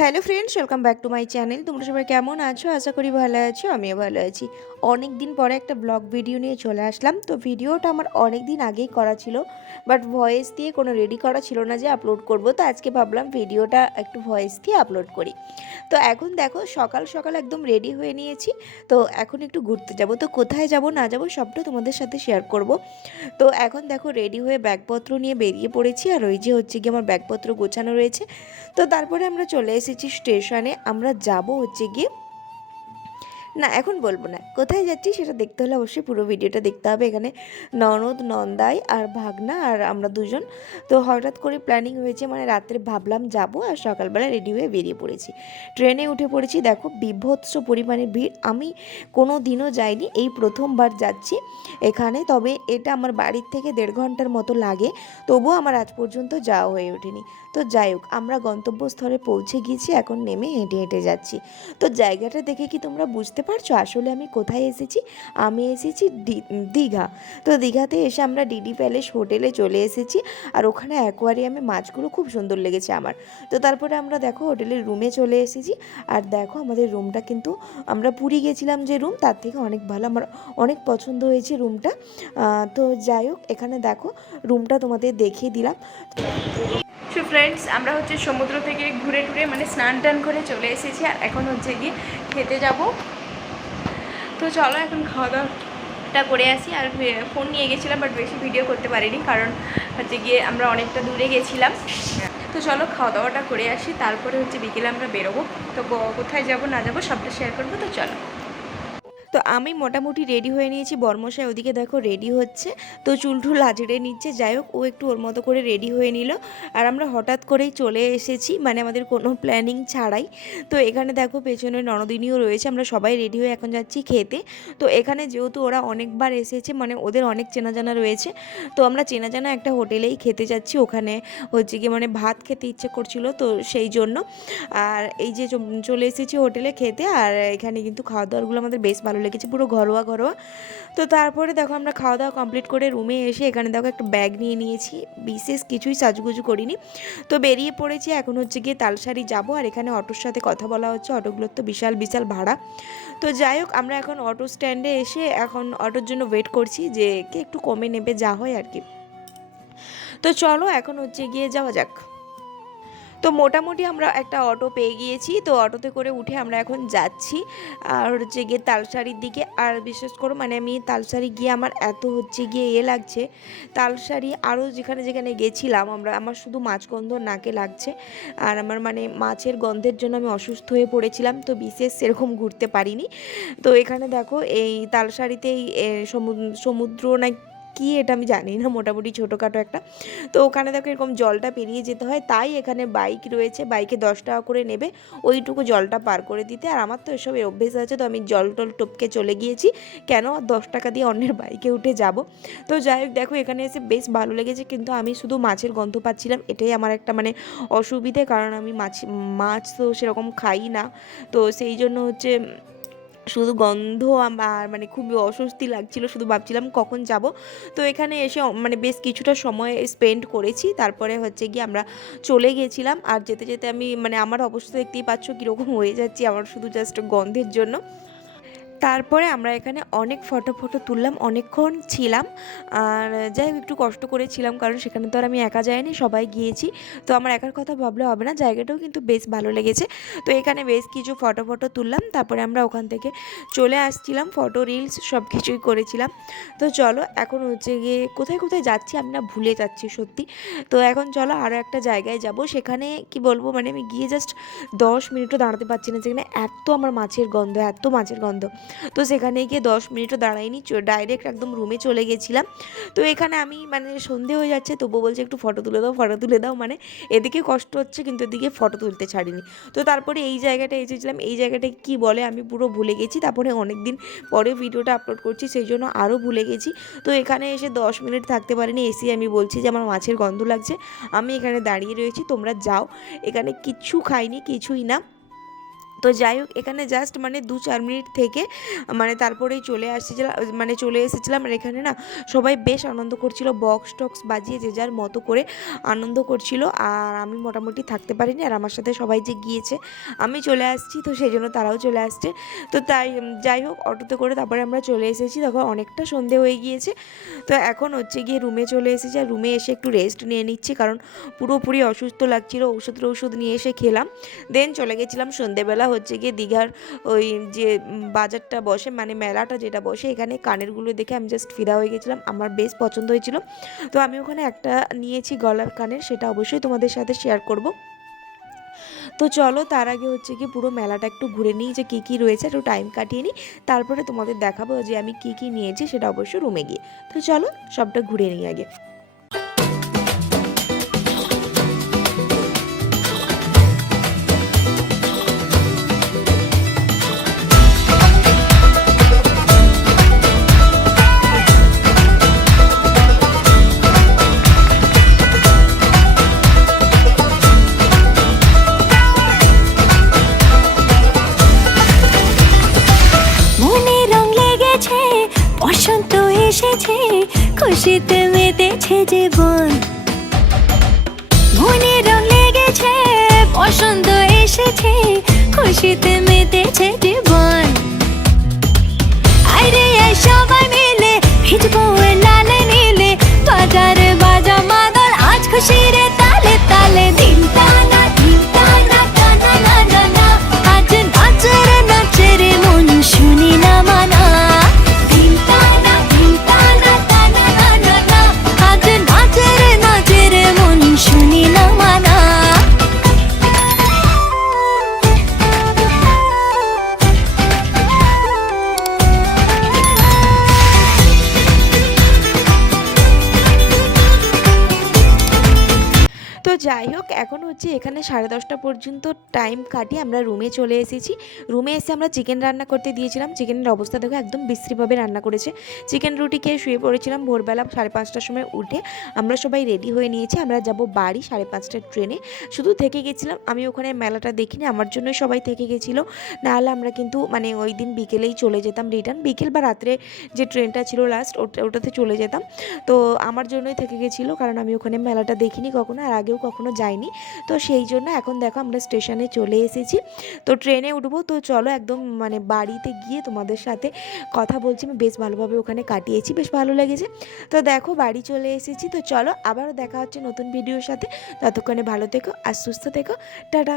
Hello friends, welcome back to my channel. তোমরা সবাই কেমন আছো? আশা করি ভালো আছো। আমিও ভালো আছি। অনেক দিন পরে একটা ব্লগ ভিডিও নিয়ে চলে আসলাম। তো ভিডিওটা আমার অনেক দিন আগেই করা ছিল, বাট ভয়েস দিয়ে কোনো রেডি করা ছিল না যে আপলোড করব। তো আজকে ভাবলাম ভিডিওটা একটু ভয়েস দিয়ে আপলোড করি। তো এখন দেখো সকাল সকাল একদম রেডি হয়ে নিয়েছি। তো এখন একটু ঘুরতে যাব। তো কোথায় যাব না যাব সবটা তোমাদের সাথে শেয়ার করব। তো এখন দেখো রেডি হয়ে ব্যাগপত্র নিয়ে বেরিয়ে পড়েছি। আর ওই যে হচ্ছে কি আমার ব্যাগপত্র গোছানো রয়েছে। তো তারপরে আমরা চলে এসেছি স্টেশনে। আমরা যাব হচ্ছে গিয়ে, না এখন বলবো না কোথায় যাচ্ছি, সেটা দেখতে হলে অবশ্যই পুরো ভিডিওটা দেখতে হবে। এখানে ননদ, নন্দাই আর ভাগনা আর আমরা দুজন। তো হঠাৎ করে প্ল্যানিং হয়েছে, মানে রাত্রে ভাবলাম যাব, আর সকালবেলা রেডি হয়ে বেরিয়ে পড়েছি। ট্রেনে উঠে পড়েছি। দেখো বিভৎস পরিমাণে ভিড়। আমি কোনো দিনও যাইনি, এই প্রথমবার যাচ্ছি এখানে। তবে এটা আমার বাড়ির থেকে 1.5 ঘন্টার মতো লাগে, তবুও আমার আজ পর্যন্ত যাওয়া হয়ে ওঠেনি। তো যাই হোক, আমরা গন্তব্যস্থলে পৌঁছে গিয়েছি, এখন নেমে হেঁটে হেঁটে যাচ্ছি। তো জায়গাটা দেখে কি তোমরা বুঝতে পারছো আসলে আমি কোথায় এসেছি? আমি এসেছি দীঘা। তো দীঘাতে এসে আমরা ডিডি প্যালেস হোটেলে চলে এসেছি। আর ওখানে অ্যাকোয়ারিয়ামে মাছগুলো খুব সুন্দর লেগেছে আমার। তো তারপরে আমরা দেখো হোটেলের রুমে চলে এসেছি। আর দেখো আমাদের রুমটা কিন্তু, আমরা পুরী গেছিলাম যে রুম, তার থেকে অনেক ভালো। আমার অনেক পছন্দ হয়েছে রুমটা। তো যাই হোক, এখানে দেখো রুমটা তোমাদের দেখিয়ে দিলাম। সো ফ্রেন্ডস, আমরা হচ্ছে সমুদ্র থেকে ঘুরে টুরে মানে স্নান টান করে চলে এসেছি। আর এখন হচ্ছে গিয়ে খেতে যাব। তো চলো এখন খাওয়া দাওয়াটা করে আসি। আর ফোন নিয়ে গেছিলাম, বাট বেশি ভিডিও করতে পারিনি, কারণ হচ্ছে গিয়ে আমরা অনেকটা দূরে গেছিলাম। তো চলো খাওয়া দাওয়াটা করে আসি, তারপরে হচ্ছে বিকেলে আমরা বেরোবো। তো কোথায় যাব না যাব সবটা শেয়ার করবো। তো চলো। তো আমি মোটামুটি রেডি হয়ে নিয়েছি। বর্মশাই ওদিকে দেখো রেডি হচ্ছে, তো চুলঠুল আঁচড়ে নিচ্ছে। যাই হোক, ও একটু ওর মতো করে রেডি হয়ে নিল। আর আমরা হঠাৎ করেই চলে এসেছি, মানে আমাদের কোনো প্ল্যানিং ছাড়াই। তো এখানে দেখো পেছনে ননদিনীও রয়েছে, আমরা সবাই রেডি হয়ে এখন যাচ্ছি খেতে। তো এখানে যেহেতু ওরা অনেকবার এসেছে, মানে ওদের অনেক চেনা জানা রয়েছে, তো আমরা চেনা জানা একটা হোটেলেই খেতে যাচ্ছি। ওখানে হচ্ছে কি মানে ভাত খেতে ইচ্ছে করছিল, তো সেই জন্য। আর এই যে চলে এসেছি হোটেলে খেতে। আর এখানে কিন্তু খাওয়া দাওয়াগুলো আমাদের বেশ ভালো লেগেছে, পুরো ঘরোয়া ঘরোয়া। তো তারপরে দেখো আমরা খাওয়া দাওয়া কমপ্লিট করে রুমে এসে এখানে দেখো একটা ব্যাগ নিয়ে নিয়েছি। বিশেষ কিছুই সাজুগুজু করিনি, তো বেরিয়ে পড়েছি। এখন হচ্ছে গিয়ে তালসারি যাব। আর এখানে অটোর সাথে কথা বলা হচ্ছে, অটোগুলোর তো বিশাল বিশাল ভাড়া। তো যাই হোক, আমরা এখন অটো স্ট্যান্ডে এসে এখন অটোর জন্য ওয়েট করছি, যে কে একটু কমে নেবে যা হয় আর কি। তো চলো এখন হচ্ছে গিয়ে যাওয়া যাক। তো মোটামুটি আমরা একটা অটো পেয়ে গিয়েছি। তো অটোতে করে উঠে আমরা এখন যাচ্ছি আর হচ্ছে গিয়ে তালসারির দিকে। আর বিশেষ করে মানে আমি তালসারি গিয়ে আমার এত হচ্ছে গিয়ে লাগছে। তালসারি আরও যেখানে যেখানে গেছিলাম আমরা, আমার শুধু মাছ গন্ধ নাকে লাগছে। আর আমার মানে মাছের গন্ধের জন্য আমি অসুস্থ হয়ে পড়েছিলাম, তো বিশেষ সেরকম ঘুরতে পারিনি। তো এখানে দেখো এই তালসারিতেই সমুদ্র না কি এটা আমি জানি না, মোটামুটি ছোটোখাটো একটা। তো ওখানে দেখো এরকম জলটা পেরিয়ে যেতে হয়, তাই এখানে বাইক রয়েছে, বাইকে 10 টাকা করে নেবে ওইটুকু জলটা পার করে দিতে। আর আমার তো এসবের অভ্যেস আছে, তো আমি জল টল টপকে চলে গিয়েছি, কেন 10 টাকা দিয়ে অন্যের বাইকে উঠে যাব। তো যাই হোক, দেখো এখানে এসে বেশ ভালো লেগেছে, কিন্তু আমি শুধু মাছের গন্ধ পাচ্ছিলাম, এটাই আমার একটা মানে অসুবিধে, কারণ আমি মাছ তো সেরকম খাই না। তো সেই জন্য হচ্ছে শুধু গন্ধ আমার মানে খুবই অস্বস্তি লাগছিল, শুধু ভাবছিলাম কখন যাব। তো এখানে এসে মানে বেশ কিছুটা সময় স্পেন্ড করেছি, তারপরে হচ্ছে গিয়ে আমরা চলে গিয়েছিলাম। আর যেতে যেতে আমি মানে আমার অবস্থা দেখতেই পাচ্ছ কীরকম হয়ে যাচ্ছি, আমার শুধু জাস্ট গন্ধের জন্য। তারপরে আমরা এখানে অনেক ফটো তুললাম, অনেকক্ষণ ছিলাম। আর যাই হোক, একটু কষ্ট করেছিলাম, কারণ সেখানে তো আর আমি একা যাইনি, সবাই গিয়েছি। তো আমার একার কথা ভাবলে হবে না, জায়গাটাও কিন্তু বেশ ভালো লেগেছে। তো এখানে বেশ কিছু ফটো তুললাম, তারপরে আমরা ওখান থেকে চলে আসছিলাম। ফটো রিলস সব কিছুই করেছিলাম। তো চলো এখন হচ্ছে গিয়ে কোথায় কোথায় যাচ্ছি আমি না ভুলে যাচ্ছি সত্যি। তো এখন চলো আরও একটা জায়গায় যাব, সেখানে কি বলবো মানে আমি গিয়ে জাস্ট 10 মিনিটও দাঁড়াতে পারছি না, যেখানে এত আমার মাছের গন্ধ, এত মাছের গন্ধ। তো সেখানে গিয়ে 10 মিনিটও দাঁড়াইনি, ডাইরেক্ট একদম রুমে চলে গেছিলাম। তো এখানে আমি মানে সন্ধে হয়ে যাচ্ছে, তবুও বলছে একটু ফটো তুলে দাও, ফটো তুলে দাও, মানে এদিকে কষ্ট হচ্ছে কিন্তু এদিকে ফটো তুলতে ছাড়িনি। তো তারপরে এই জায়গাটা এসেছিলাম, এই জায়গাটা কি বলে আমি পুরো ভুলে গেছি। তারপরে অনেক দিন পরে ভিডিওটা আপলোড করছি, সেই জন্য আরও ভুলে গেছি। তো এখানে এসে 10 মিনিট থাকতে পারিনি, এসে আমি বলছি যে আমার মাছের গন্ধ লাগছে, আমি এখানে দাঁড়িয়ে রয়েছি, তোমরা যাও। এখানে কিচ্ছু খাইনি, কিছুই না। তো যাই হোক এখানে জাস্ট মানে 2-4 মিনিট থেকে মানে তারপরেই চলে এসেছিলাম। আর এখানে না সবাই বেশ আনন্দ করছিল, বক্স টক্স বাজিয়ে যে যার মতো করে আনন্দ করছিল। আর আমি মোটামুটি থাকতে পারিনি, আর আমার সাথে সবাই যে গিয়েছে আমি চলে আসছি, তো সেই জন্য তারাও চলে আসছে। তো তাই যাই হোক অটোতে করে তারপরে আমরা চলে এসেছি, তখন অনেকটা সন্ধে হয়ে গিয়েছে। তো এখন হচ্ছে গিয়ে রুমে চলে এসেছি, আর রুমে এসে একটু রেস্ট নিয়ে নিচ্ছি, কারণ পুরোপুরি অসুস্থ লাগছিল। ওষুধ নিয়ে এসে খেলাম, দেন চলে গেছিলাম সন্ধেবেলা হচ্ছে গিয়ে দীঘার ওই যে বাজারটা বসে, মানে মেলাটা যেটা বসে, এখানে কানেরগুলো দেখে আমি জাস্ট ফিদা হয়ে গেছিলাম, আমার বেশ পছন্দ হয়েছিল। তো আমি ওখানে একটা নিয়েছি গলার কানের, সেটা অবশ্যই তোমাদের সাথে শেয়ার করব। তো চলো তার আগে হচ্ছে কি পুরো মেলাটা একটু ঘুরে নিই, যে কী কী রয়েছে একটু টাইম কাটিয়ে নিই, তারপরে তোমাদের দেখাবো যে আমি কী কী নিয়েছি সেটা অবশ্যই রুমে গিয়ে। তো চলো সবটা ঘুরে নিই আগে। মনে রং লেগেছে, বসন্ত এসেছে, খুশিতে মেতেছে জীবন। মনে রং লেগেছে, বসন্ত এসেছে, খুশিতে মেতেছে জীবন। আরে সবাই মিলে ভিজবো লালে নীলে, বাজারে বাজা মাদল আজ খুশিরে তালে তালে। দিন টানা টানা না না না, আজ নাচে রে মন শুনি না মানা। দিন টানা টানা না না না, আজ নাচে রে মন শুনি না মানা। তো যাই হোক এখন হচ্ছে এখানে 10:30 পর্যন্ত টাইম কাটিয়ে আমরা রুমে চলে এসেছি। রুমে এসে আমরা চিকেন রান্না করতে দিয়েছিলাম। চিকেনের অবস্থা দেখো একদম বিশ্রীভাবে রান্না করেছে। চিকেন রুটি খেয়ে শুয়ে পড়েছিলাম। ভোরবেলা 5:30টার সময় উঠে আমরা সবাই রেডি হয়ে নিয়েছি, আমরা যাব বাড়ি 5:30টার ট্রেনে। শুধু থেকে গেছিলাম আমি, ওখানে মেলাটা দেখিনি, আমার জন্যই সবাই থেকে গেছিলো। নাহলে আমরা কিন্তু মানে ওই দিন বিকেলেই চলে যেতাম রিটার্ন, বিকেল বা রাত্রে যে ট্রেনটা ছিল লাস্ট ওটাতে চলে যেতাম। তো আমার জন্যই থেকে গেছিলো, কারণ আমি ওখানে মেলাটা দেখিনি কখনো, আর আগেও কখনো যাইনি। তো সেই জন্য এখন দেখো আমরা স্টেশনে চলে এসেছি, তো ট্রেনে উঠবো। তো চলো একদম মানে বাড়িতে গিয়ে তোমাদের সাথে কথা বলছি। আমি বেশ ভালোভাবে ওখানে কাটিয়েছি, বেশ ভালো লেগেছে। তো দেখো বাড়ি চলে এসেছি। তো চলো আবারও দেখা হচ্ছে নতুন ভিডিওর সাথে। ততক্ষণে ভালো থেকো আর সুস্থ থেকো। টাটা।